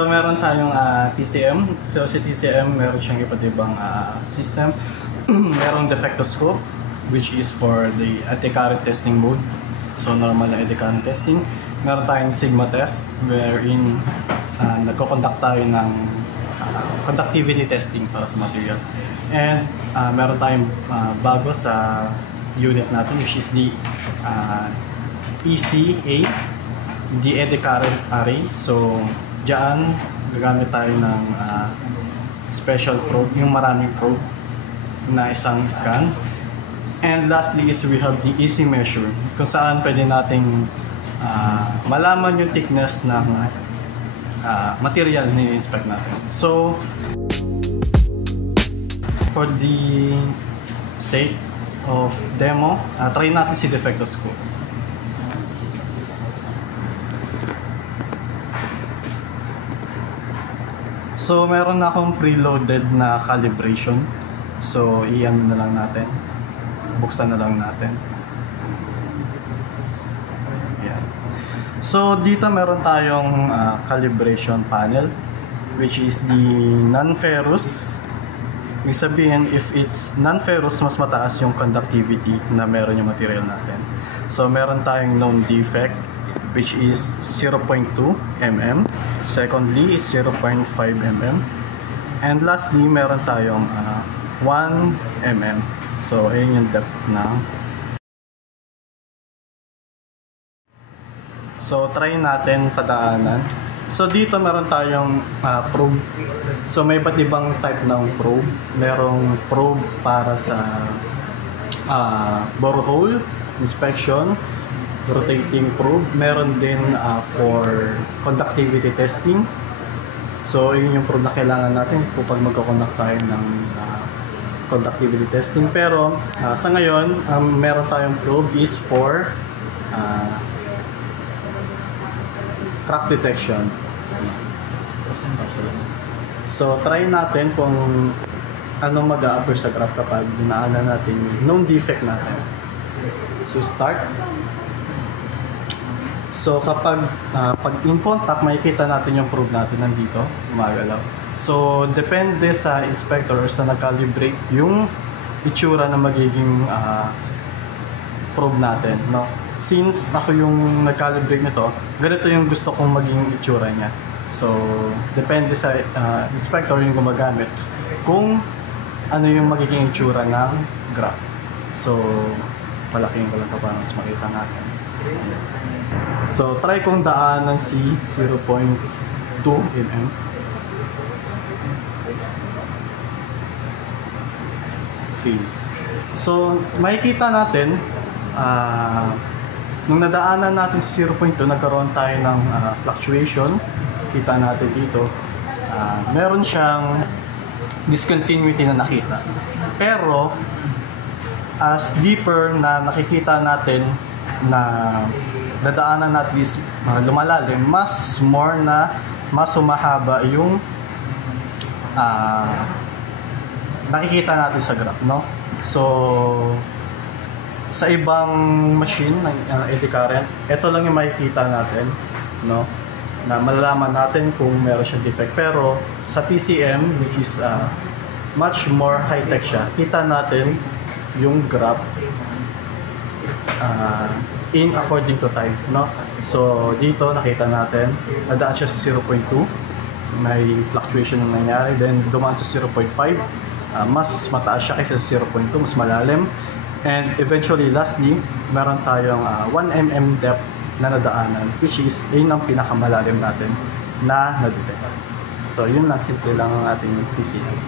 So meron tayong TCM. So si TCM meron siyang iba't ibang system. Merong defectoscope which is for the eddy current testing mode. So normal na eddy current testing. Meron tayong sigma test wherein nagko-conduct tayo ng conductivity testing para sa material. And meron tayong bago sa unit natin which is the ECA, the eddy current array. So diyan gagamit tayo ng special probe, yung maraming probe na isang scan. And lastly is we have the easy measure kung saan pwede nating malaman yung thickness ng material na i-inspect natin. So for the sake of demo, try natin si defectoscope. So meron na akong preloaded na calibration. So iyan na lang natin. Buksan na lang natin. Ayan. So dito meron tayong calibration panel which is the non-ferrous. Ibig sabihin, if it's non-ferrous, mas mataas yung conductivity na meron yung material natin. So meron tayong known defect which is 0.2 mm. Secondly is 0.5 mm. And lastly, meron tayong 1 mm. So ayun yung depth na. So try natin padaanan. So dito meron tayong probe. So may iba't ibang type ng probe. Merong probe para sa borehole inspection, rotating probe. Meron din for conductivity testing. So yun yung probe na kailangan natin kapag magko-conduct tayo ng conductivity testing. Pero sa ngayon, meron tayong probe is for crack detection. So try natin kung anong mag-a-appear sa graph kapag dinaanan natin yung known defect natin. So start. So kapag pag in contact, makikita natin yung probe natin nandito, gumagalaw. So depende sa inspector or sa nag-calibrate yung itsura na magiging probe natin, no? Since ako yung nag-calibrate nito, ganito yung gusto kong maging itsura niya. So depende sa inspector yung gumagamit kung ano yung magiging itsura ng graph. So malaking ko lang para mas makita natin. So try kong daanan si 0.2 mm. Phase. So makikita natin nung nadaanan natin si 0.2, nagkaroon tayo ng fluctuation. Kita natin dito meron siyang discontinuity na nakita, pero as deeper na nakikita natin na dadaanan natin is lumalalim, mas humahaba yung nakikita natin sa graph, no? So sa ibang machine ng eddy current, ito lang yung makikita natin, no? Na malalaman natin kung meron siyang defect. Pero sa TCM, which is much more high-tech siya, kita natin yung graph in according to time, no? So dito nakita natin nadaan siya sa 0.2, may fluctuation na nangyari, then dumaan sa 0.5, mas mataas siya kaysa sa 0.2, mas malalim, and eventually lastly meron tayong 1 mm depth na nadaanan, which is yun ang pinakamalalim natin na na-detect. So yun lang, simple lang ang ating TCM.